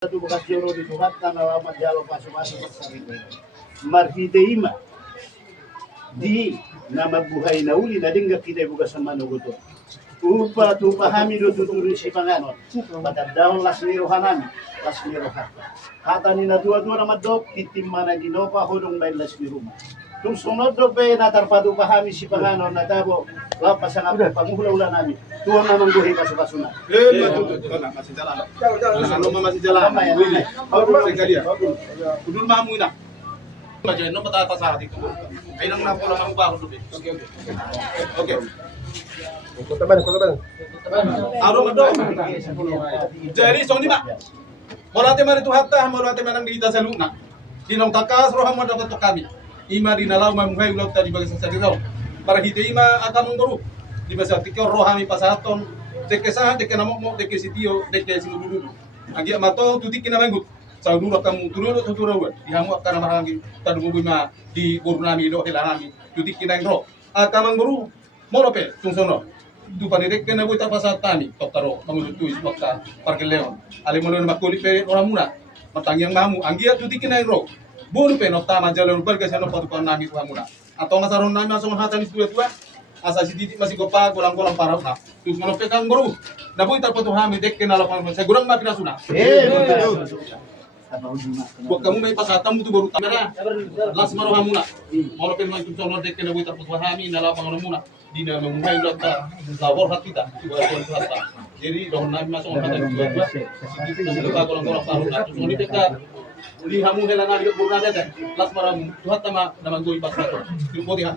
Satu bekas jolo di Tuhan karena lama jalo masuk-masuk bersama marhiteima di nama buhay na uli na dinga kita buka sama nuguto upa tu pahami do tuturi si panganon patadaw las miro hanami las miro hata ni na dua-dua nama dok titim mana ginopa hodong bain las miro tung sunod do pe natarpadu pahami si panganon na tabo lapas ang apa panguhula nami tuang namang buhay pasok-pasok na masih jalan. Jangan masih jalan. Sekali ya. Kudul mamu ina. Macam no pata atas hati itu. Ayo nang napo lang ba dulu. Oke. Kota Bang. Aro mado. Jadi soni ba. Morate mari tu hatta morate manang di ita saluna. Dinong takas roh mo dapat kami. Ima dinalaw mamuhay ulat tadi bagi sa diraw. Para hite ima akan menguru. Di basa tikyo roh kami pasaton. Teke saha teke namok teke sitio teke sinudulu agi mato tutik kina manggut saudura kamu turun tutura dihamu akan marangi tadu bima di burnami do helanami tutik kina ngro akamang guru morope tungsono tu panirek kena buita pasatani tokaro kamu tuis bakta parke leon ale mono makuli pe orang muna matangyang mamu anggia tutik kina ngro bonu pe nota majalur berga sano patukan nami tuha muna atau ngasaron nami asong hatani tua asa si titik masih gopa golang-golang parah na terus menopekang baru na boy tapos hami dek kenal apa segurang mapina suna buat kamu may pasatam tu baru kamera las maro hamuna mau pen mai tuh dek kenal boy tapos hami nala apa muna di na memulai ulata labor hatita jadi dohon nami masuk hata dua si titik masih gopa golang-golang parah na terus oni teka uli hamu hela na lihat burna dek las maro tuhat nama nama goy pasatam terus poti